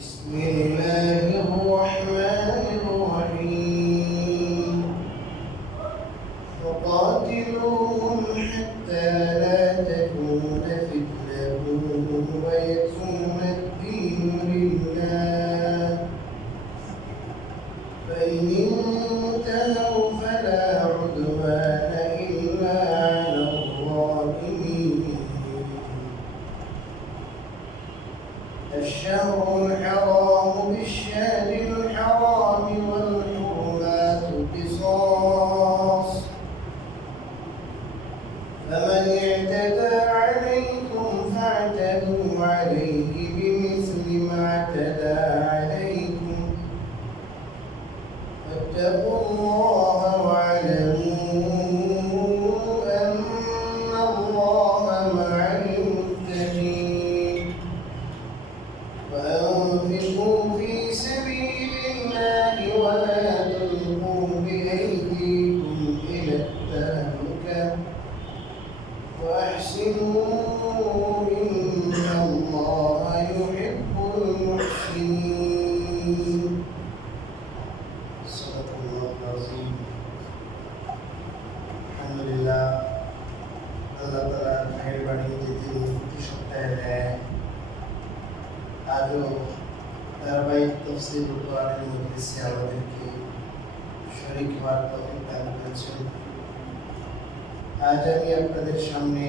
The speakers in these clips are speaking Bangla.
بسم الله الرحمن الرحيم وقاتلوهم حتى لا تكون فتنة ويكون الدين لله فإن انتهوا فلا عدوان إلا على الظالمين الشهر الحرام بالشهر الحرام والحرمات قصاص فمن اعتدى عليكم فاعتدوا عليه بمثل ما اعتدى عليكم واتقوا الله واعلموا أن الله مع المتقين وأنفقوا في سبيل الله ولا تلقوا بأيديكم إلى التهلكة وأحسنوا إن الله يحب المحسنين صدق الله العظيم الحمد لله আল্লাহ তাআলার মেহেরবানি যে তিনি প্রতি সপ্তাহে দেয় আজও ধারাবাহিক তাফসীর কোরআনের মজলিসে আমাদেরকে শরীক হওয়ার তৌফিক দান করেছেন। আজ আমি আপনাদের সামনে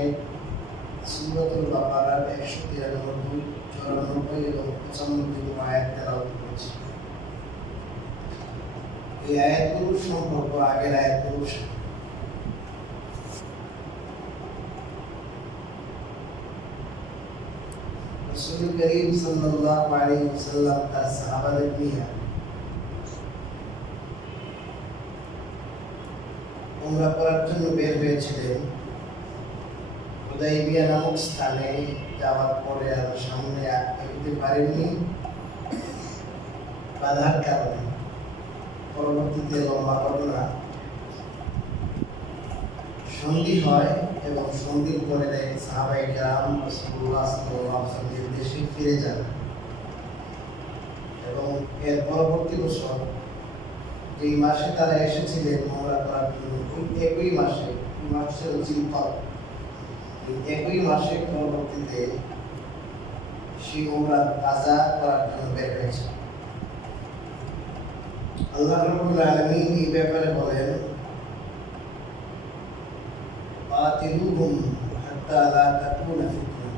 সূরাতুল বাকারার 193, 94 এবং 95 আয়াত তেলাওয়াত করছি। এই আয়াতগুলোর সম্পর্ক আগের আয়াতগুলোর সাথে। রাসূল করিম সাল্লাল্লাহু আলাইহি ওয়াসাল্লাম তার সাহাবাদের নিয়ে উমরা করার জন্য বের হয়েছিলেন। হুদাইবিয়া নামক স্থানে যাওয়ার পরে আর সামনে এগোতে পারেননি বাধার কারণে। পরবর্তীতে লম্বা ঘটনা, সন্ধি হয় এবং সন্ধির পরে সাহাবায়ে কেরাম রাসূলুল্লাহ সাল্লাল্লাহু আলাইহি ওয়াসাল্লামের দেশে ফিরে যান এবং এর পরবর্তী বছর যেই মাসে তারা এসেছিলেন উমরা করার জন্য, ওই একই মাসে, ওই মাসের জিলকদ, এই একই মাসে পরবর্তীতে সেই উমরা কাজা করার জন্য বের হয়েছে। আল্লাহ রাব্বুল আলামিন এই ব্যাপারে বলেন, কাতিলুহুম হাত্তা লা তাকুনা ফিতনা,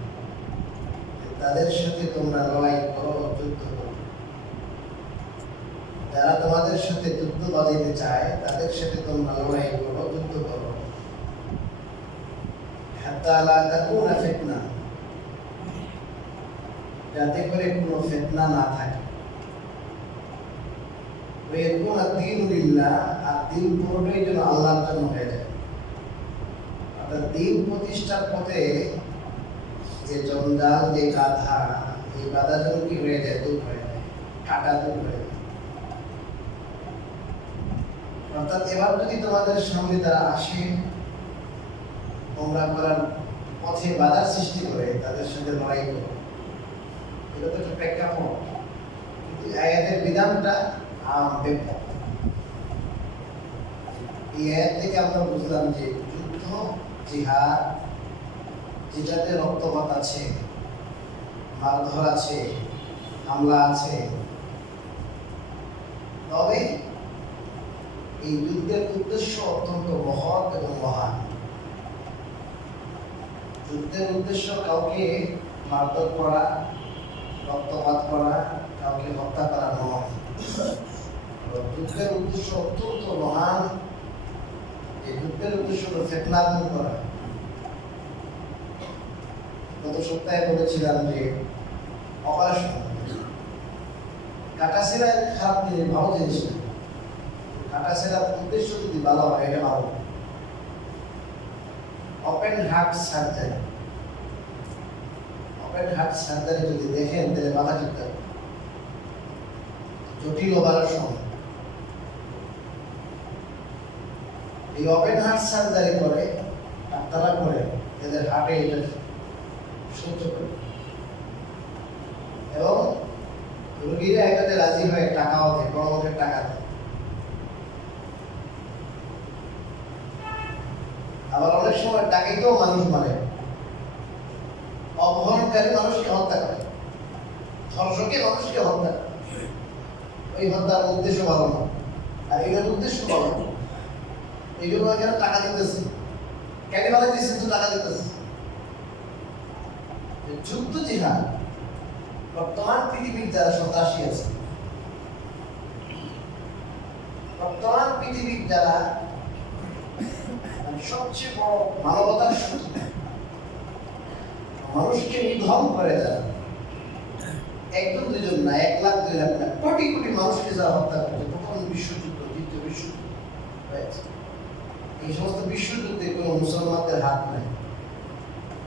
তাদের সাথে তোমরা লড়াই করো, যুদ্ধ করো। যারা তোমাদের সাথে যুদ্ধ বাঁধাইতে চায় তাদের সাথে তোমরা লড়াই করো, যুদ্ধ করো। হাত্তা লা তাকুনা ফিতনা, যাতে করে কোনো ফিতনা না থাকে। ওয়ায়াকুনা দ্বীনু লিল্লাহ, আর দ্বীন পুরোটাই যেন আল্লাহর জন্য হয়ে যায়। অর্থাৎ দ্বীন প্রতিষ্ঠার পথে যে জঞ্জাল, যে বাধা, এই বাধা যেন কি হয়ে যায়, দূর হয়ে যায়, কাটা দূর হয়ে যায়। অর্থাৎ এবার যদি তোমাদের সামনে তারা আসে, উমরা করার পথে বাধার সৃষ্টি করে, তাদের সাথে লড়াই করো। এটা তো একটা প্রেক্ষাপট, কিন্তু আয়াতের বিধানটা ব্যাপক। এই আয়াত থেকে আমরা বুঝলাম যে যুদ্ধ, জিহাদ, যেটাতে রক্তপাত আছে, মারধর আছে, হামলা আছে, তবে এই যুদ্ধের উদ্দেশ্য অত্যন্ত মহৎ এবং মহান। যুদ্ধের উদ্দেশ্য কাউকে মারধর করা, রক্তপাত করা, কাউকে হত্যা করা নয়। যুদ্ধের উদ্দেশ্য অত্যন্ত মহান। এই যুদ্ধের উদ্দেশ্য হলো ফিতনা দূর করা। গত সপ্তাহে বলেছিলাম যে অপারেশন, কাটাছেঁড়া খারাপ জিনিস, ভালো জিনিস না। কাটাছেঁড়ার উদ্দেশ্য যদি ভালো হয়, এটা ভালো। Open heart surgery, open heart surgery যদি দেখেন তাহলে মাথা টিপতে হবে। জটিল অপারেশন, এই ওপেন হার্ট সার্জারি করে ডাক্তাররা করে, এদের হার্টে এটা সহ্য করে। এবং রোগীরা এটাতে রাজি হয়ে টাকাও দেয়, বড় অঙ্কের টাকা দেয়। আবার অনেক সময় ডাকাইতেও মানুষ মারে, অপহরণকারী মানুষকে হত্যা করে, ধর্ষকে মানুষকে হত্যা করে। এই হত্যার উদ্দেশ্য ভালো না, আর এটার উদ্দেশ্য ভালো না। এই জন্য এখানে টাকা দিতেছে, কেন ভালো দিচ্ছে? তো টাকা দিতেছে। যুদ্ধ জিহাদ বর্তমান পৃথিবীর যারা সন্ত্রাসী আছে, বর্তমান পৃথিবীর যারা সবচেয়ে বড় মানবতার শত্রু, মানুষকে নিধন করে যারা, একজন দুজন না, 1 লাখ 2 লাখ না, কোটি কোটি মানুষকে যারা হত্যা করে, প্রথম বিশ্বযুদ্ধ, দ্বিতীয় বিশ্বযুদ্ধ হয়েছে। এই সমস্ত বিশ্বযুদ্ধে কোনো মুসলমানদের হাত নাই।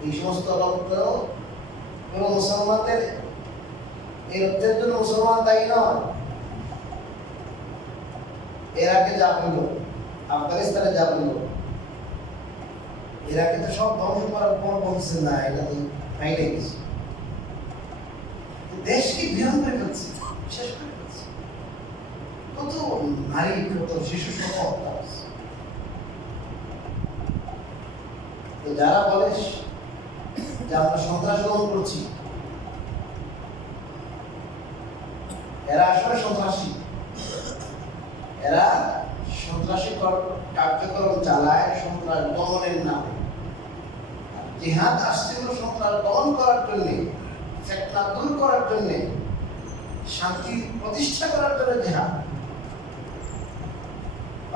এই সমস্ত রক্ত কোনো মুসলমানদের, এই রক্তের জন্য মুসলমান দায়ী নয়। ইরাকে যা হইল, আফগানিস্তানে যা হইল, ইরাকে তো সব ধ্বংস করার পর বলছে না, এটা তো ফাইলে গেছে, দেশকে বিরাম করে ফেলছে, শেষ করে ফেলছে। কত নারী, কত শিশু সহ হত্যা হচ্ছে। তো যারা বলে যে আমরা সন্ত্রাস দমন করছি, এরা আসলে সন্ত্রাসী। এরা সন্ত্রাসী কার্যক্রম চালায় সন্ত্রাস দমনের নামে। জিহাদ আসছে হলো সন্ত্রাস দমন করার জন্য, ফিতনা দূর করার জন্য, শান্তি প্রতিষ্ঠা করার জন্য জিহাদ।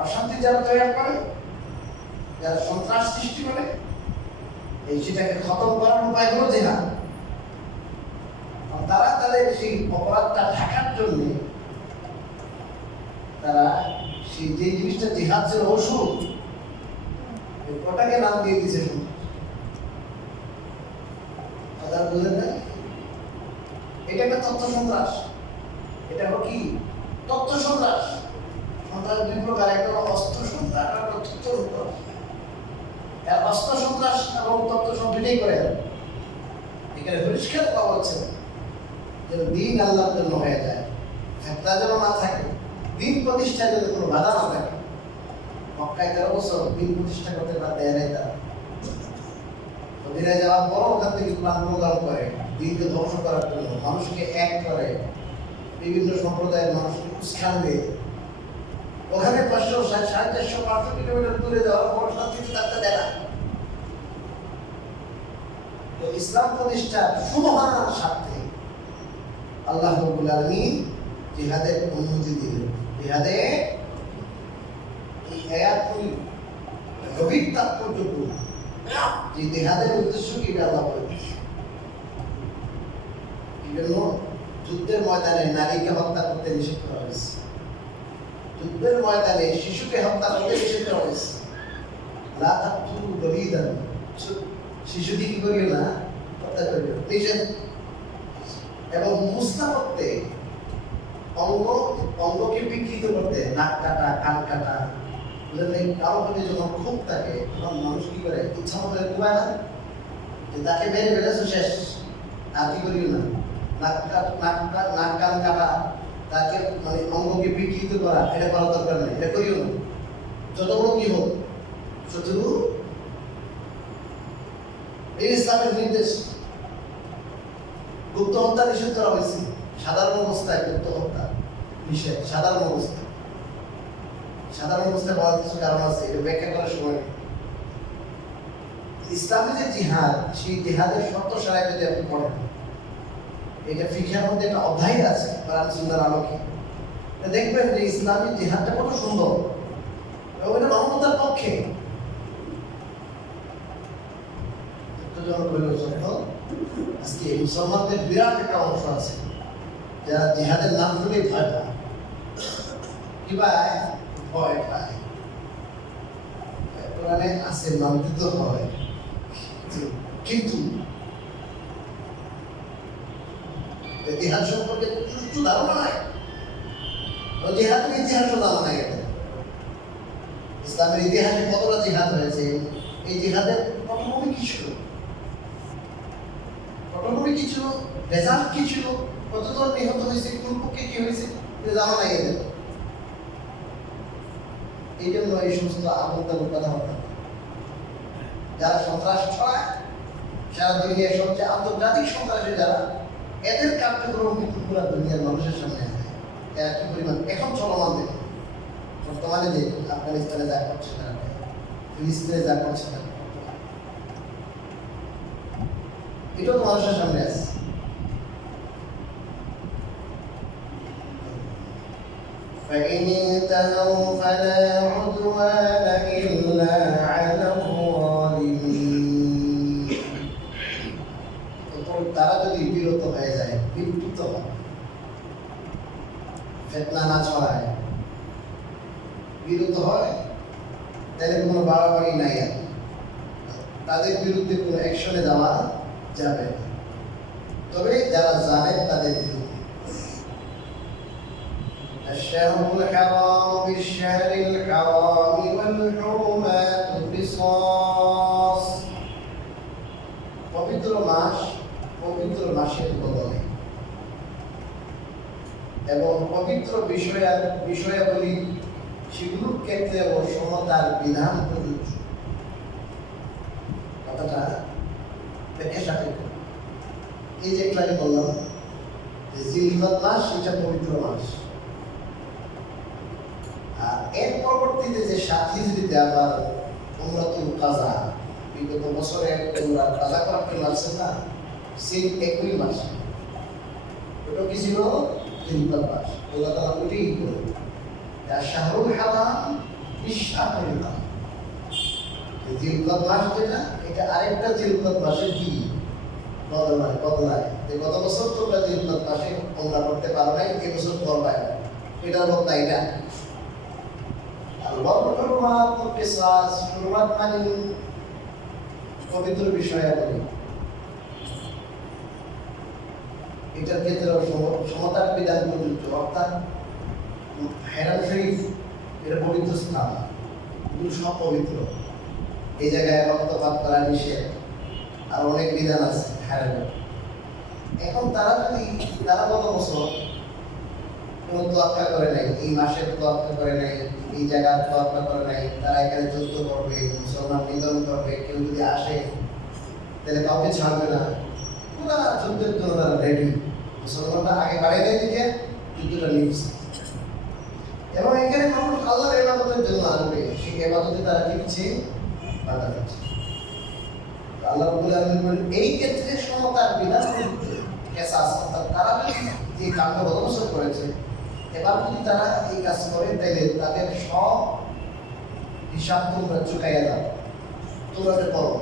অশান্তি যারা তৈরি করে, যারা সন্ত্রাস সৃষ্টি করে, এই সেটাকে খতম করার উপায় হলো জিহাদ। তারা তাদের সেই অপরাধটা ঢাকার জন্য তারা সেই যে জিনিসটা জিহাদ ছিল ওষুধ, ওটাকে নাম দিয়ে দিয়েছে সন্ত্রাস। বুঝলেন না? এটা একটা তথ্য সন্ত্রাস। এটা হলো কি? তথ্য সন্ত্রাস। সন্ত্রাস 2 প্রকার, একটা হলো অস্ত্র সন্ত্রাস, আর একটা তথ্য সন্ত্রাস। অস্ত্র সন্ত্রাস এবং তথ্য সন্ত্রাসই করে। এখানে পরিষ্কার পাওয়া যাচ্ছে যেন দিন আল্লাহর জন্য হয়ে যায়, ফিতনা যেন না থাকে, দিন প্রতিষ্ঠায় যদি কোনো বাধা না থাকে। মক্কায় 13 বছর দিন প্রতিষ্ঠা করতে না দেয় নাই তারা। মদিনা যাওয়ার পর ওখান থেকে প্ল্যান প্রোগ্রাম করে দিনকে ধ্বংস করার জন্য, মানুষকে এক করে, বিভিন্ন সম্প্রদায়ের মানুষকে উস্কান দিয়ে ওখানে 500, 450, 500 কিলোমিটার দূরে যাওয়ার পর শান্তিতে থাকতে দেয় না। ইসলাম প্রতিষ্ঠার সুমহান স্বার্থে আল্লাহ রাব্বুল আলামিন জিহাদের অনুমতি দিলেন। জিহাদে এই আয়াতগুলি গভীর তাৎপর্যপূর্ণ। যে জিহাদের উদ্দেশ্য কি আল্লাহ বলে দিয়েছেন। এই জন্য যুদ্ধের ময়দানে নারীকে হত্যা করতে নিষেধ করা হয়েছে, যুদ্ধের ময়দানে শিশুকে হত্যা করতে নিষেধ করা হয়েছে। লা তাকতুলু ওয়ালিদান, শিশুটি কি করিও না, হত্যা করিও, নিষেধ। এবং মুসনা করতে, অঙ্গকে বিকৃত করতে, নাক কাটা, কান কাটা, কারো প্রতি যখন ক্ষোভ থাকে তখন মানুষ কি করে, ইচ্ছা মতো কুবায় না, যে তাকে মেরে ফেলেছে শেষ, আর কি করিও না। নাক কান কাটা, তাকে মানে অঙ্গকে বিকৃত করা, এটা করার দরকার নেই, এটা করিও না। যত বড় কি হোক, শত্রু, এই ইসলামের নির্দেশ। গুপ্ত হত্যা নিষেধ করা হয়েছে, সাধারণ অবস্থায় গুপ্ত হত্যা নিষেধ, সাধারণ অবস্থায়। সাধারণ অবস্থায় বলার কিছু কারণ আছে, এটা ব্যাখ্যা করার সময়। ইসলামে যে জিহাদ, সেই জিহাদের শর্ত সারাই যদি আপনি পড়েন, এটা ফিকহের মধ্যে একটা অধ্যায় আছে কোরআন সুন্নাহর আলোকে, দেখবেন যে ইসলামী জিহাদটা কত সুন্দর এবং এটা মানবতার পক্ষে। আজকে মুসলমানদের বিরাট একটা অংশ আছে যারা জিহাদের নাম শুনেই ভয় পায়। কি পায়? ভয় পায়। কোরআনে আছে মানতে তো হয়, কিন্তু জিহাদ সম্পর্কে একটু ধারণা নাই, জিহাদের ইতিহাসও জানা নাই। ইসলামের ইতিহাসে কতটা জিহাদ হয়েছে, এই জিহাদের পটভূমি কি ছিল, পটভূমি কি ছিল, রেজাল্ট কি ছিল, কতজন নিহত হয়েছে, কোন পক্ষে কি হয়েছে জানা নাই এদের। এই জন্য এই সমস্ত আবদ্ধ কথাবার্তা যারা সন্ত্রাস ছড়ায়, সারা দুনিয়ার সবচেয়ে আন্তর্জাতিক সন্ত্রাসী যারা, এদের কার্যক্রম কিন্তু পুরো দুনিয়ার মানুষের সামনে আছে। এরা কি পরিমাণ এখন চলমান দেখে বর্তমানে যে আফগানিস্তানে যা করছে না, ফিলিস্তিনে যা করছে না, এটাও তো মানুষের সামনে আছে। فإن انتهوا فلا عدوان إلا على الظالمين। তারা যদি বিরত হয়ে যায়, বিরত হয়, ফিতনা না ছড়ায়, বিরত হয়, তাহলে কোনো বাড়াবাড়ি নাই, আর তাদের বিরুদ্ধে কোনো অ্যাকশনে যাওয়া যাবে না। তবে যারা জানেন তাদের বিরুদ্ধে الشهر الحرام بالشهر الحرام والحرمات قصاص। পবিত্র মাস পবিত্র মাসের বদলে এবং পবিত্র বিষয়াবলী সেগুলোর ক্ষেত্রে ও সমতার বিধান প্রযোজ্য। কথাটা ব্যাখ্যা সাপেক্ষ। এই যে একটু আগে বললাম যে জিলহজ মাস সেটা পবিত্র মাস, আর এর পরবর্তীতে যে 7 হিজরিতে আবার উমরাতুল কাজা, বিগত বছরে তোমরা কাজা করতে পারছেন না, সেই একই মাস, ওটা কি ছিল? জিলহজ মাস। আল্লাহ তাআলা ওইটাই বলে শাহরুল হারাম বিশাহরুল হারাম। জিলহজ মাস যেটা, এটা আরেকটা জিলহজ মাসের কি বদলায় যে গত বছর তোমরা জিলহজ মাসে উমরা করতে পারো নাই, এই বছর করবে, এটার বদলা এটা। পবিত্র বিষয়াবলী, এটার ক্ষেত্রে সমতার বিধান প্রযোজ্য। অর্থাৎ হারাম শরীফ এটা পবিত্র স্থান, এগুলো সব পবিত্র, এই জায়গায় রক্তপাত করা নিষেধ, আর অনেক বিধান আছে হারামের। এখন তারা গত বছর কোনো তোয়াক্কা করে নাই, এই মাসের তোয়াক্কা করে নাই, এই জায়গার তোয়াক্কা করে নাই, তারা এখানে যুদ্ধ করবে, মুসলমান নিধন করবে, কেউ যদি আসে তাহলে কাউকে ছাড়বে না, পুরা যুদ্ধের জন্য তারা রেডি। মুসলমানরা আগে বাড়িয়ে দেয় দিকে যুদ্ধটা নিচ্ছে, এবং এখানে মানুষ আল্লাহর ইবাদতের জন্য আসবে, সেই ইবাদতে তারা কি দিচ্ছে? বাধা দিচ্ছে। আল্লাহ রাব্বুল আলামিন বলেন এই ক্ষেত্রে সমতার বিধান প্রযোজ্য। কেসাস, অর্থাৎ তারা যে কামটা গত বছর করেছে, এবার যদি তারা এই কাজ করে তাহলে তাদের সব হিসাব তোমরা চুকাইয়া দাও, তোমরা এটা করো।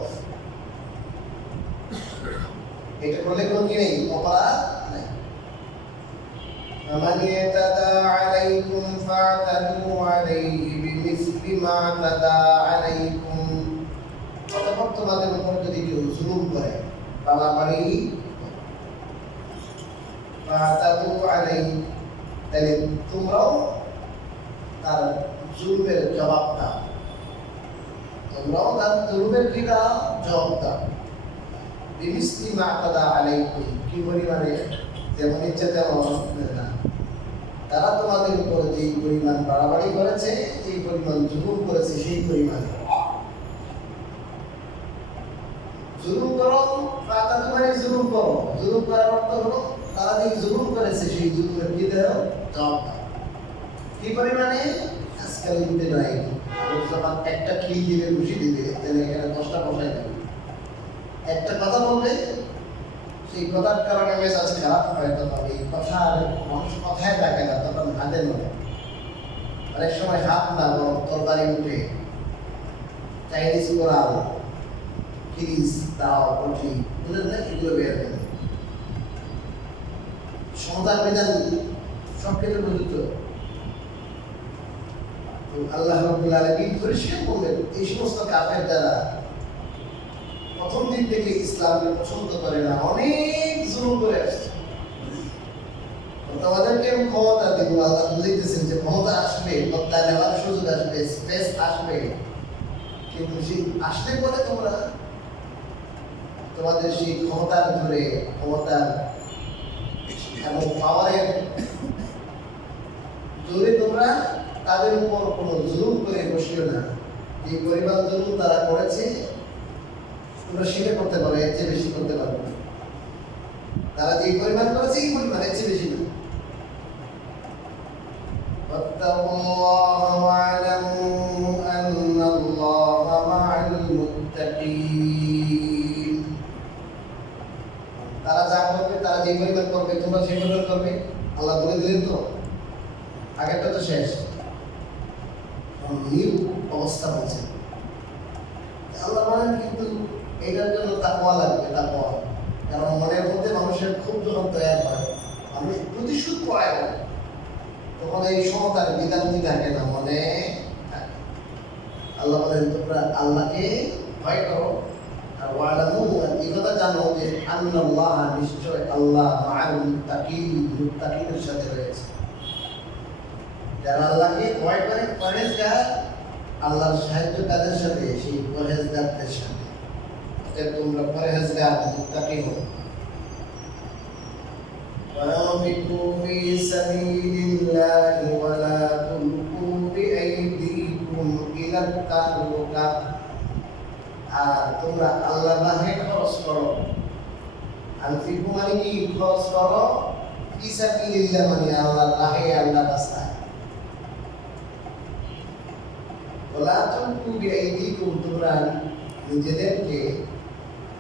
এটা করলে কোনো কি নেই, অপরাধ নাই। فمن اعتدى عليكم فاعتدوا عليه بمثل ما اعتدى عليكم। অতঃপর তোমাদের উপর যদি কেউ জুলুম করে, বাড়াবাড়ি, فاعتدوا عليه, তাহলে তোমরাও তার জুলুমের জবাব দাও, তোমরাও তার জুলুমের কি দাও? জবাব দাও। বিমিসলি মা আতাদা আলাইকুম, কি পরিমাণে যেমন ইচ্ছা তেমন না। তারা তোমাদের উপর যেই পরিমাণ বাড়াবাড়ি করেছে, যেই পরিমাণ জুলুম করেছে, সেই পরিমাণ জুলুম করো। ফাতাদু মানে জুলুম করো, জুলুম করার অর্থ হলো তারা যে জুলুম করেছে সেই জুলুমের কি দাও? জবাব দাও। কি পরিমাণে? আজকাল দিতে নাই, যখন একটা খিল দিবে, খুশি দিবে, তাহলে এখানে 10টা বসাই দেবে। একটা কথা বলবে, সেই কথার কারণে মেজাজ খারাপ হয়, তখন এই কথা মানুষ কথায় থাকে না, তখন হাতে নড়ে। অনেক সময় হাত না তরবারি উঠে, চাইনিজ কোরাল, ফ্রিজ, দাও, পটি, বুঝলেন না, এগুলো বের করে। সমতার বিধান সব ক্ষেত্রে প্রযোজ্য। আল্লাহ রাব্বুল আলামিন পরিষ্কার বললেন এই সমস্ত কাফের যারা প্রথম দিন থেকে ইসলামকে পছন্দ করে না, অনেক জুলুম করে আসছে, তোমাদেরকে আমি ক্ষমতা দিব। আল্লাহ বুঝাইতেছেন যে ক্ষমতা আসবে, বদলা নেওয়ার সুযোগ আসবে, স্পেস আসবে, কিন্তু সেই আসলে পরে তোমরা তোমাদের সেই ক্ষমতার জোরে, ক্ষমতার এবং পাওয়ারের জোরে তোমরা তাদের উপর কোনো জুলুম করে বসিও না। যে পরিমাণ জুলুম তারা করেছে তোমরা স্বীকার করতে পারো, এর চেয়ে বেশি করতে পারবে না। তারা যে পরিমাণ করেছে এই পরিমাণ, এর চেয়ে বেশি না। واتقوا الله واعلموا أن الله مع المتقين। তারা যা করবে, তারা যে পরিমাণ করবে তোমরা সেই পরিমাণ করবে। আল্লাহ বলে দিলেন তো, আগেরটা তো শেষ, নিউ অবস্থা হচ্ছে। আল্লাহ বলেন কিন্তু এটার জন্য তাকওয়া লাগবে, তাকওয়া। কারণ মনের মধ্যে মানুষের খুব যখন তৈরি হয়, মানুষ প্রতিশোধ পড়ায় না, তখন এই সমতার বিধানটি থাকে না, মনে থাকে। আল্লাহ বলেন তোমরা আল্লাহকে ভয় করো আর ওয়ালামু, এই কথা জানো যে আন্নাল্লাহ, নিশ্চয় আল্লাহ মাআল মুত্তাকিন, মুত্তাকিনের সাথে রয়েছে। যারা আল্লাহকে ভয় করে, পরহেজগার, আল্লাহর সাহায্য কাদের সাথে? সেই পরহেজগারদের সাথে। তোমরা পরহেজগার, মুত্তাকি হও। وأنفقوا في سبيل الله ولا تلقوا بأيديكم إلى التهلكة। আর তোমরা আল্লাহর রাহে খরচ করো। আনফিকু মানে কি? খরচ করো। ফি সাবিলিল্লাহ মানে আল্লাহর রাহে, আল্লাহর রাস্তায়। ওয়ালা তুলকু বিআইদিকুম, তোমরা নিজেদেরকে,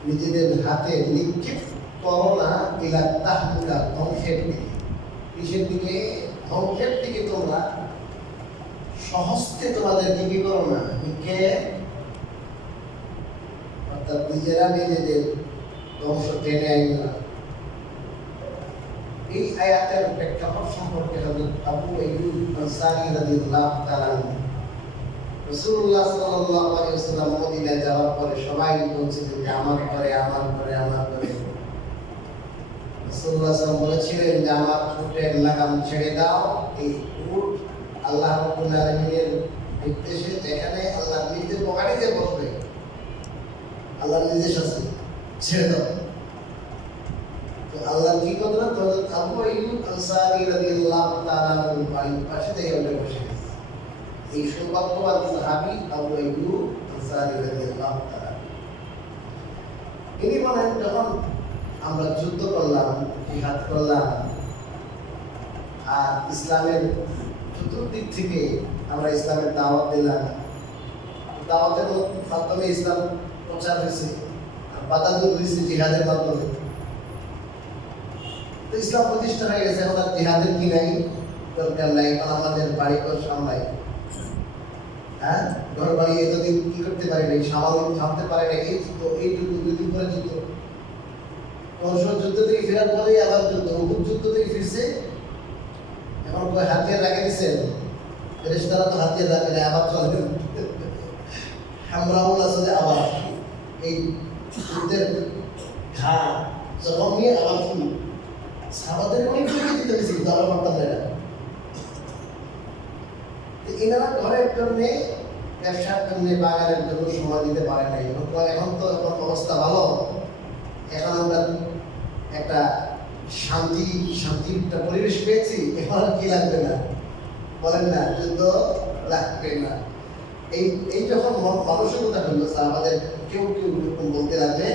নিজেদের হাতে নিক্ষেপ করো না ইলা তাহলুকা, ধ্বংসের দিকে। কিসের দিকে? ধ্বংসের দিকে। তোমরা সহস্তে তোমাদের কি করো না, নিক্ষেপ, অর্থাৎ নিজেরা নিজেদের ধ্বংস টেনে আইনো না। এই আয়াতের প্রেক্ষাপট সম্পর্কে হযরত আবু আইয়ুব আনসারী রাদিয়াল্লাহু তাআলা আনহু, রাসূলুল্লাহ সাল্লাল্লাহু আলাইহি ওয়াসাল্লাম মদিনায় যাওয়ার পরে সবাই বলছিলেন যে আমার ঘরে, আমার ঘরে, আমার ঘরে। রাসূলুল্লাহ সাল্লাল্লাহু আলাইহি ওয়াসাল্লাম বলেছিলেন যে আমার উটের লাগাম ছেড়ে দাও। এই উট আল্লাহ রাব্বুল আলামিনের নির্দেশে, যেখানে আল্লাহ নিজে পকেটে বসবে, আল্লাহর নির্দেশ আছে, ছেড়ে দাও। তো আল্লাহ কি করলেন? তো আবু আইয়ুব আনসারী রাদিয়াল্লাহু তাআলা আনহু বাড়ির পাশে থেকে বসে গেছে। এই সৌভাগ্যবান সাহাবী আবু আইয়ুব আনসারী রাদিয়াল্লাহু তাআলা। ইনি বলেন, যখন আমরা যুদ্ধ করলাম, জিহাদ করলাম, আর ইসলামের চতুর্দিক থেকে আমরা ইসলামের দাওয়াত দিলাম, দাওয়াতের মাধ্যমে ইসলাম প্রচার হয়েছে, বাধা দূর হয়েছে জিহাদের মাধ্যমে। তো ইসলাম প্রতিষ্ঠা হয়ে গেছে। এখন আর জিহাদের কি নাই, দরকার নাই, এখন আমাদের বাড়ি ঘর সামলাই। হ্যাঁ, ঘর বাড়ি এতদিন কি করতে পারি নাই, সামলাতে পারে নাই। এই যুদ্ধ, এই যুদ্ধ, 2 দিন পরে যুদ্ধ, যুদ্ধ থেকে ফেরার পরেই আবার যুদ্ধ, উহুদ যুদ্ধ থেকে ফিরছে। এখন হাতিয়ার রাখে দিচ্ছেন, ফেরেশতারা তো হাতিয়ার রাখে না, আবার চলে হামরাউল আসলে আবার এই যুদ্ধের ঘা যখন নিয়ে আবার ফুল সাহাবাদের অনেক দিতে হয়েছে, কিন্তু আমরা পারতাম না। এনারা ঘরের জন্যে, ব্যবসার জন্য, বাগানের জন্য সময় দিতে পারে নাই। এখন তো এখন অবস্থা ভালো, এখন আমরা একটা শান্তির একটা পরিবেশ পেয়েছি। এখন আর কি লাগবে না, বলেন না, যুদ্ধ লাগবে না। এই যখন মানসিকতা হলো, আমাদের কেউ কেউ এরকম বলতে লাগলে,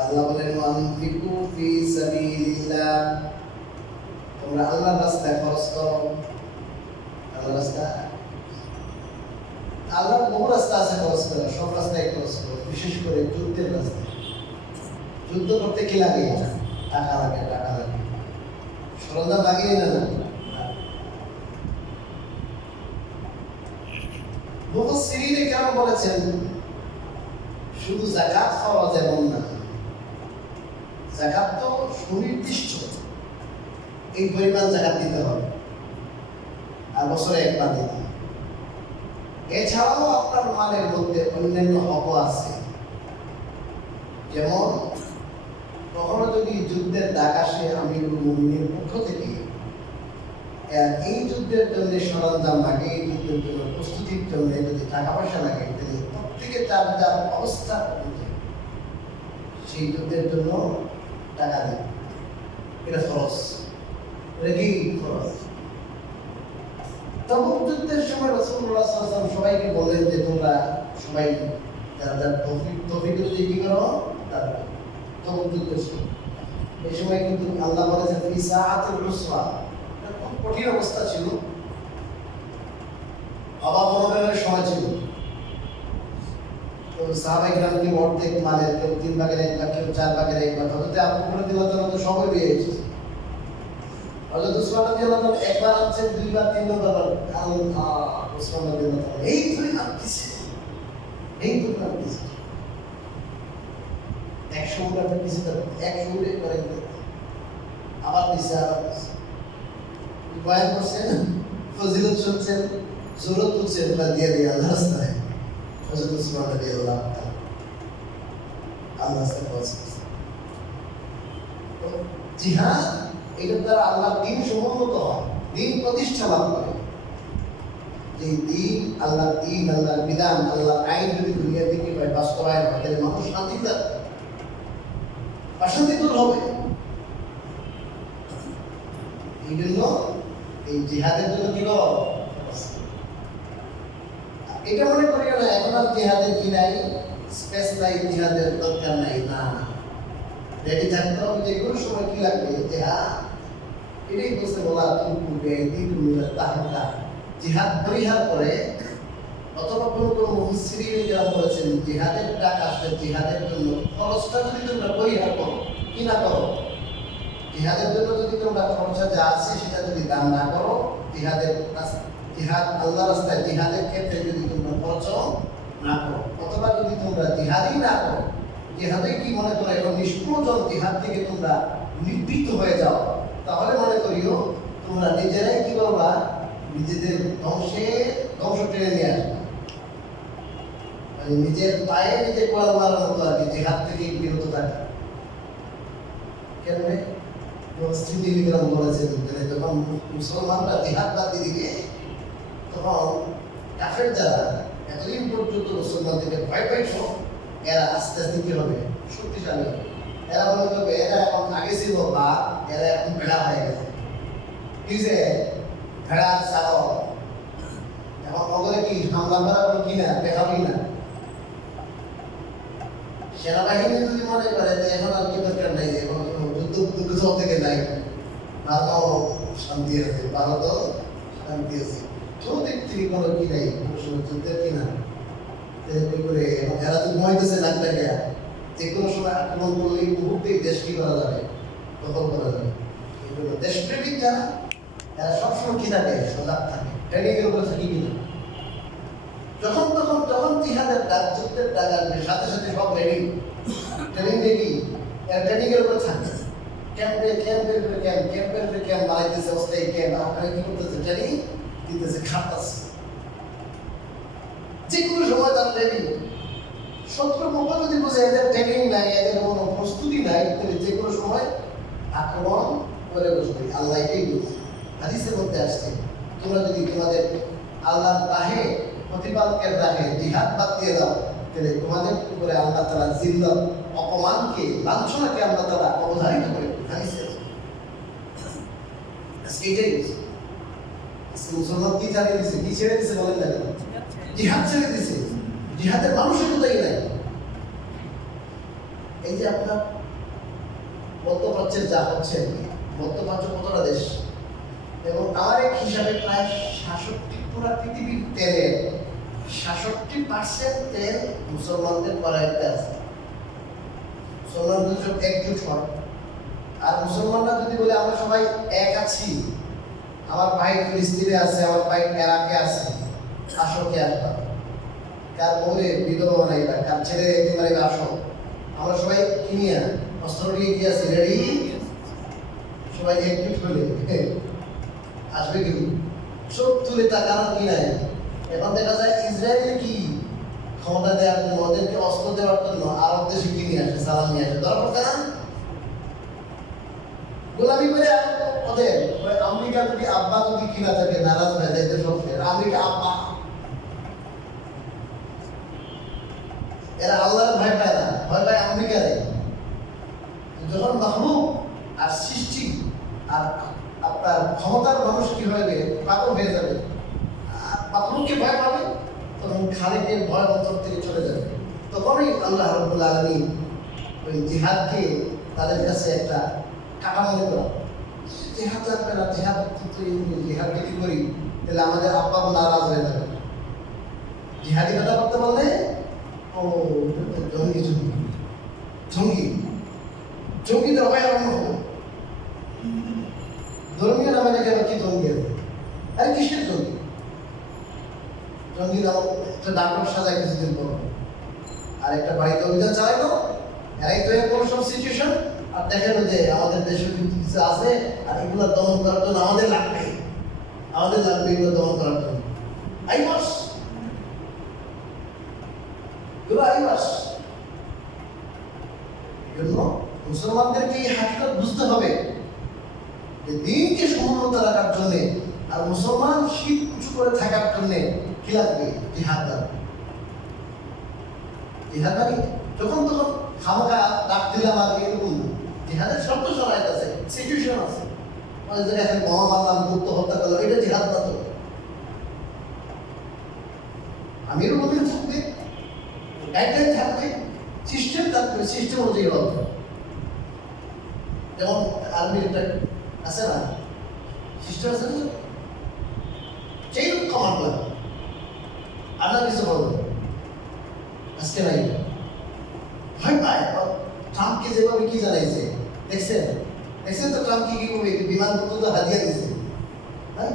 আল্লাহ বলেন আনফিকু ফি সাবিলিল্লাহ, তোমরা আল্লাহর রাস্তায় খরচ করো। আল্লাহর রাস্তায়, আল্লাহর বহু রাস্তা আছে খরচ করা, সব রাস্তায় খরচ করো, বিশেষ করে যুদ্ধের রাস্তায়। যুদ্ধ করতে কি লাগে? টাকা লাগে, টাকা লাগে, সরঞ্জাম লাগিয়ে না। মুফাসসিরিনে কেন বলেছেন শুধু যাকাত ফরজ এমন না, যাকাত তো সুনির্দিষ্ট, এই পরিমাণ যাকাত দিতে হবে, আর বছরে একবার দিতে হবে। এছাড়াও আপনার মালের মধ্যে অন্যান্য হক আছে, যেমন কখনো যদি যুদ্ধের ডাক আসে আমিরুল মুমিনের পক্ষ থেকে, এই যুদ্ধের জন্য সরঞ্জাম লাগে, এই যুদ্ধের জন্য প্রস্তুতির জন্য যদি টাকা পয়সা লাগে, তাহলে প্রত্যেকে তার যার অবস্থা অনুযায়ী সেই যুদ্ধের জন্য টাকা দেয়, এটা খরচ, এটা কি খরচ। তবুক যুদ্ধের সময় রাসূলুল্লাহ সাল্লাল্লাহু আলাইহি ওয়াসাল্লাম সবাইকে বলেন যে তোমরা সবাই যারা যারা তৌফিক যদি কি করো তারা তবুক যুদ্ধের সময়, এই সময় কিন্তু আল্লাহ বলেছেন ফি সাআতিল উসরা, খুব কঠিন অবস্থা ছিল, অভাব অনটনের সময় ছিল। তো সাহাবায়ে কেরাম কি অর্ধেক মালের, কেউ 3 ভাগের 1 ভাগ, কেউ 4 ভাগের 1 ভাগ, হযরত আবু বকর রাদিয়াল্লাহু তাআলা তো সবাই দিয়ে এসেছে। হযরত উসমান রাদিয়াল্লাহু তাআলা একবার আনছেন, 2 বার, 3 বার, আল্লাহ উসমান রাদিয়াল্লাহু তাআলা এই ধরে আনতেছে, এই ধরে আনতেছে 100 টাকা কিছু টাকা 100 করে করে আবার দিছে, আবার দিছে, বয়ান করছেন, ফজিলত শুনছেন, জরুরত করছেন, বা দিয়ে দিয়ে আল্লাহর রাস্তায় হযরত উসমান রাদিয়াল্লাহু তাআলা আল্লাহর রাস্তায় পৌঁছেছেন। জিহাদ এটার দ্বারা আল্লাহর দ্বীন সমুন্নত হয়, দ্বীন প্রতিষ্ঠা লাভ করে। যে দ্বীন, আল্লাহর দ্বীন, আল্লাহর বিধান, আল্লাহর আইন যদি দুনিয়া থেকে বাস্তবায়ন হয়, তাহলে মানুষ শান্তিতে থাকবে, অশান্তি দূর হবে। এই জন্য এই জিহাদের জন্য কি করো, এটা মনে করিও না এখন আর জিহাদের কি নাই, স্পেস নাই, জিহাদের দরকার নাই, না, রেডি থাকতে হবে, যে কোনো সময় কি লাগবে জিহাদ, এটাই বলতে বলা পূর্বে তাহলে জিহাদ পরিহার করে। অথবা কোনো কোনো মুফাসসিরিন যারা বলেছেন জিহাদের টাকা আসলে জিহাদের জন্য খরচটা যদি তোমরা পরিহার করো, কি না করো, জিহাদের জন্য যদি তোমরা খরচা যা আছে সেটা যদি দান না করো, জিহাদের জিহাদ আল্লাহর রাস্তায় জিহাদের ক্ষেত্রে যদি তোমরা খরচ না করো, অথবা যদি তোমরা জিহাদই না করো, জিহাদে কি মনে করো এখন নিষ্প্রয়োজন জিহাদ থেকে তোমরা নিবৃত্ত হয়ে যাও, তাহলে মনে করিও তোমরা নিজেরাই কি করবা, নিজেদের ধ্বংস টেনে নিয়ে আসবে, মানে নিজের পায়ে নিজে কোয়াল মারার মতো আর কি, জিহাদ থেকে বিরত থাকে। কেন মুসলিম বলেছেন যখন মুসলমানরা জিহাদ বাদ দিয়ে দিবে, তখন কাফের যারা এতদিন পর্যন্ত মুসলমানদেরকে ভয় পাইত, এরা আস্তে আস্তে কি হবে, শক্তিশালী হবে। এরা মনে করবে এরা এখন আগে ছিল বা এরা এখন ভেড়া হয়ে গেছে, কি যে ভেড়ার চালক, এখন নগরে কি হামলা করা কি না, দেখাবি না। সেনাবাহিনী যদি মনে করে যে এখন আর কি দরকার নাই, এখন যুদ্ধ থেকে নাই, ভারত শান্তি আছে, ভারত শান্তি আছে, কোনো দিক থেকে কোনো কি নাই, কোনো যুদ্ধের কি না, করে এরা তো ঘুমাইতেছে নাকটা গিয়া, যে কোনো সময় আক্রমণ করলে মুহূর্তেই দেশ কি করা যাবে, দখল করা যাবে। এই জন্য দেশপ্রেমিক যারা, এরা সবসময় কি থাকে, সজাগ থাকে, ট্রেনিংয়ের উপরে থাকি কিনা, যখন জিহাদের ডাক, যুদ্ধের ডাক আসবে, সাথে সাথে সব রেডি, ট্রেনিং রেডি, এরা ট্রেনিংয়ের উপরে থাকে, ক্যাম্প বানাইতেছে, অস্থায়ী ক্যাম্প, ওখানে কি করতেছে, ট্রেনিং দিতেছে, খাটাচ্ছে, যে কোনো সময় তারা রেডি। শত্রুর পক্ষ যদি বুঝে এদের ট্রেনিং নাই, এদের কোনো প্রস্তুতি নাই, তাহলে যে কোনো সময় আক্রমণ করে বসবে। আল্লাহ এটাই বলছে, হাদিসের মধ্যে আসছে, তোমরা যদি তোমাদের আল্লাহর রাহে, প্রতিপালকের রাহে জিহাদ বাদ দিয়ে দাও, তাহলে তোমাদের উপরে আল্লাহ তাআলা জিল্লাত, অপমানকে, লাঞ্ছনাকে আল্লাহ তাআলা অবধারিত করে হাদিসে এটাই মুসলমান কি জানিয়ে দিছে, কি ছেড়ে দিছে বলেন না, জিহাদ ছেড়ে দিছে, জিহাদের মানুষের কোথায় নাই। এই যে আপনার মধ্যপ্রাচ্যের যা হচ্ছে, মধ্যপ্রাচ্য কতটা দেশ, এবং আমার এক হিসাবে প্রায় 66 পুরা পৃথিবীর তেলের 66% তেল মুসলমানদের করাইতে আছে। মুসলমানদের সব একজুট হয়, আর মুসলমানরা যদি বলে আমরা সবাই এক আছি, আমার ভাই ফিলিস্তিনে আছে, আমার ভাই ইরাকে আছে, আসো কে আসবা, কার বউরে বিধবা বানাইবা, কার ছেলে একদিন মারিবা, আসো, আমরা সবাই কিনিয়া অস্ত্র নিয়ে কি আছি, রেডি, সবাই একজুট হলে আসবে কিন্তু সব তুলে তাকানোর কি নাই। এখন দেখা যায় ইসরায়েল কি ক্ষমতা দেওয়ার জন্য, ওদেরকে অস্ত্র দেওয়ার জন্য আরব দেশে কিনে আসে, সালাম নিয়ে আসে, ধরা পড়ছে না, গোলামি করে ওদের। আমেরিকা যদি আব্বা যদি কিনা থাকে, নারাজ হয়ে যায় সবচেয়ে, আমেরিকা আব্বা, এরা আল্লাহর ভয় পায় না, ভয় পায় আমেরিকারে। যখন মাখলুক আর সৃষ্টি আর আপনার ক্ষমতার মানুষ কি হবে, পাগল হয়ে যাবে, আর মাখলুককে ভয় পাবে, তখন খালিকের ভয় অন্তর থেকে চলে যাবে। তখনই আল্লাহ রাব্বুল আলামিন ওই জিহাদকে তাদের কাছে একটা কাটা মনে করা। জিহাদ লাগবে না, জিহাদ জিহাদ যদি করি তাহলে আমাদের আব্বা নারাজ হয়ে যাবে। জিহাদি কথা করতে বললে ও জঙ্গি জঙ্গি জঙ্গি জঙ্গিদের ভয় আরম্ভ হবে। ধর্মীয় নামে নাকি আবার কি জঙ্গি আছে? আরে কিসের জঙ্গি? জঙ্গি নাম একটা নাটক সাজায় কিছুদিন পর, আর একটা বাড়িতে অভিযান চালাইলো, এরাই তৈরি করলো সব সিচুয়েশন, আর দেখালো যে আমাদের দেশে কিন্তু কিছু আছে, আর এগুলো দমন করার জন্য আমাদের লাগবে এগুলো দমন করার জন্য। আই মাস জন্য মুসলমানদেরকে এই হাকিকত বুঝতে হবে যে দিনকে সমুন্নত রাখার জন্য আর মুসলমান শীত উঁচু করে থাকার জন্য কি লাগবে? জিহাদ লাগবে। জিহাদ মানে যখন তখন খামোখা ডাক দিলাম আর এরকম জিহাদের শর্ত সরাইত আছে, সিচুয়েশন আছে। মানে যেটা এখন বোমা মারলাম, গুপ্ত হত্যা করলাম, এটা জিহাদ না তো। আমিরও মমিন থাকবে, গাইডলাইন থাকবে, সিস্টেম থাকবে, সিস্টেম অনুযায়ী হবে। যেমন আর্মির একটা আছে না, সিস্টেম আছে না, চেইন অফ কমান্ড লাগবে। আল্লাহ কিছু বলবে আজকে নাই, ভয় পায়। ট্রাম্পকে যেভাবে কি জানাইছে দেখছেন তো, ট্রাম্পকে কিভাবে বিমান পর্যন্ত হাদিয়া দিয়েছে,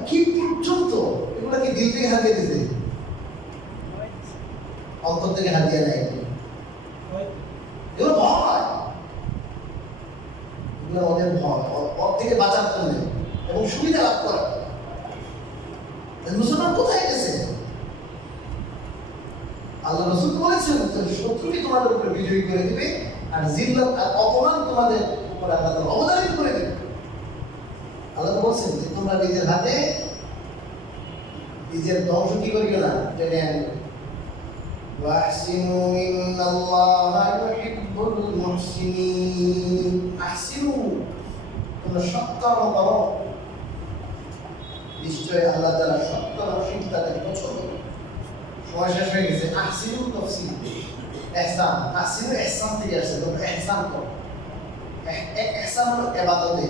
কি পর্যন্ত এগুলো কি দিল থেকে হাদিয়া দিয়েছে, অন্তর থেকে হাদিয়া নেয়। এগুলো ভয়, এগুলো ওদের ভয়, ওর থেকে বাঁচার জন্য এবং সুবিধা লাভ করার। মুসলমান কোথায় গেছে? আল্লাহ রাসূল বলেছেন শত্রুকে তোমাদের উপরে বিজয়ী করে দিবে, আর জিল্লাত আর অপমান তোমাদের উপরে আল্লাহ অবধারিত করে দেবে। আল্লাহ বলছেন যে তোমরা নিজের হাতে নিজের ধ্বংস কি করিও না, টেনে আনবে। ওয়াহসিনু ইন্নাল্লাহা ইউহিব্বুল মুহসিনিন। আহসিনু, তোমরা সৎকর্ম করো, নিশ্চয় আল্লাহ তাআলা সৎকর্মশীল তাদের পছন্দ করেন। সময় শেষ হয়ে গেছে। আহসিনু তাফসীর ইহসান, আহসিনু ইহসান থেকে আসছে, তোমরা ইহসান করো। এক ইহসান হলো ইবাদতে,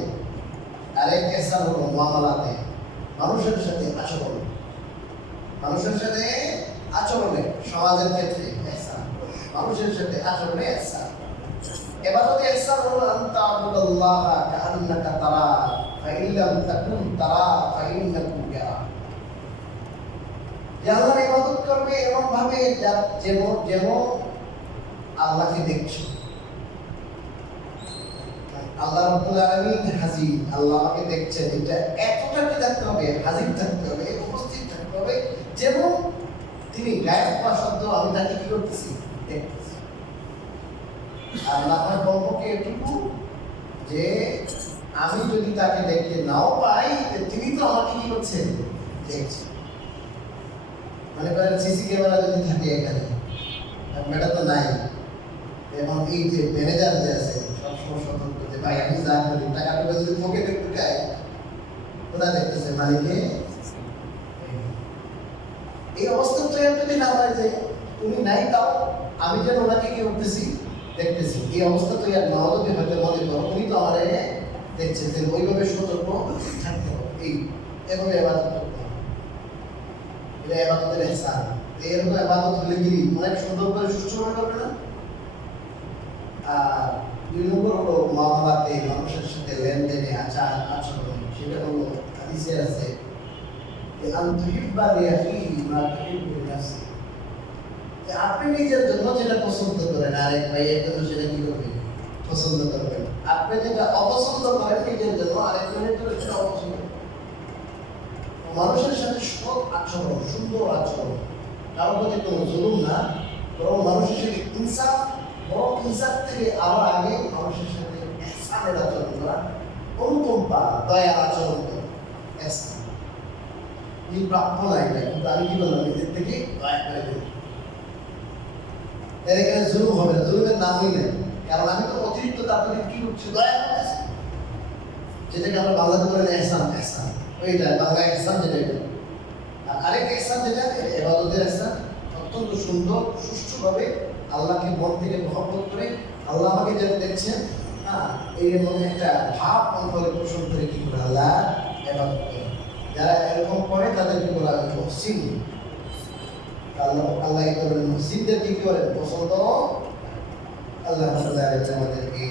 আর এক ইহসান হলো মুআমালাতে, মানুষের সাথে আচরণ, মানুষের সাথে আচরণে, সমাজের ক্ষেত্রে ইহসান, মানুষের সাথে আচরণে ইহসান। ইবাদতে ইহসান হলো আনতা আবুদাল্লাহা কাআন্নাকা তারা ফাইন লাম তাকুন তারা ফাইন্নাহু ইয়ারা। যে আল্লাহর ইবাদত করবে এমন ভাবে যেমন আল্লাহকে দেখছো। আল্লাহ রাব্বুল আলামিন হাজির, আল্লাহ আমাকে দেখছেন, এটা এতটা কি থাকতে হবে, হাজির থাকতে হবে, উপস্থিত থাকতে হবে, যেমন তিনি গায়েব হওয়া সত্ত্বেও আমি তাকে কি করতেছি, দেখতেছি। আর আমার কমপক্ষে এটুকু যে আমি যদি তাকে দেখতে নাও পাই, তিনি তো আমাকে কি করছেন, দেখছেন। মানে সিসি ক্যামেরা যদি থাকে এখানে, এটা তো নাই, এবং এই যে ম্যানেজার যে আছে সবসময় সতর্ক যে ভাই আমি যা করি টাকাটা যদি পকেটে ঢুকায়, কোথায় দেখতেছে মালিকে। এই অবস্থা তো যদি না হয় যে উনি নাই, তাও আমি যেন ওনাকে কি করতেছি, দেখতেছি, এই অবস্থা তো আর নাও যদি হয়তো মনে করো উনি তো আমার দেখছেন, ওইভাবে সতর্ক থাকতে হবে। এভাবে ইবাদত করতে হবে, এটা ইবাদতের ইহসান। এরকম ইবাদত হলে কি অনেক সুন্দর করে সুষ্ঠুভাবে করবে না। আর 2 নম্বর হলো মুআমালাতে, মানুষের সাথে লেনদেনে, আচরণ। সেটা হলো হাদিসে আছে যে আন তুহিব্বা লিআখিহি মা তুহিব্বু লিনাফসিক, যে আপনি নিজের জন্য যেটা পছন্দ করেন আরেক ভাইয়ের জন্য সেটা কি করবেন, পছন্দ করবেন। আপনি যেটা অপছন্দ করেন নিজের জন্য আরেক ভাইয়ের জন্য সেটা অপছন্দ। মানুষের সাথে সৎ আচরণ, সুন্দর আচরণ, কারোর প্রতি কোনো জুলুম না, বরং মানুষের সাথে ইনসাফ, বরং ইনসাফ থেকে আরো আগে মানুষের সাথে ইহসানের আচরণ করা, অনুকম্পা, দয়া আচরণ করা। ইহসান এই প্রাপ্য না, এটা কিন্তু আমি কি বললাম, নিজের থেকে দয়া করে দিই। এর এখানে জুলুম হবে না, জুলুমের নামই নেই। কারণ আমি তো অতিরিক্ত তার প্রতি কি করছি, দয়া করতেছি, যেটাকে আমরা বাংলাতে বলেন এহসান। এহসান ওইটা বাংলা এহসান যেটা, আর আরেক এহসান যেটা ইবাদতের এহসান, অত্যন্ত সুন্দর সুষ্ঠুভাবে আল্লাহকে মন থেকে মহব্বত করে আল্লাহ আমাকে যেটা দেখছেন, হ্যাঁ, এর মধ্যে একটা ভাব অন্তরে পোষণ করে কি করে আল্লাহ ইবাদত করে। যারা এরকম করে তাদেরকে বলা হয় মুহসিন। আল্লাহ আল্লাহ এই ধরনের মুহসিনদেরকে কি করেন পছন্দ। আল্লাহ আমাদেরকে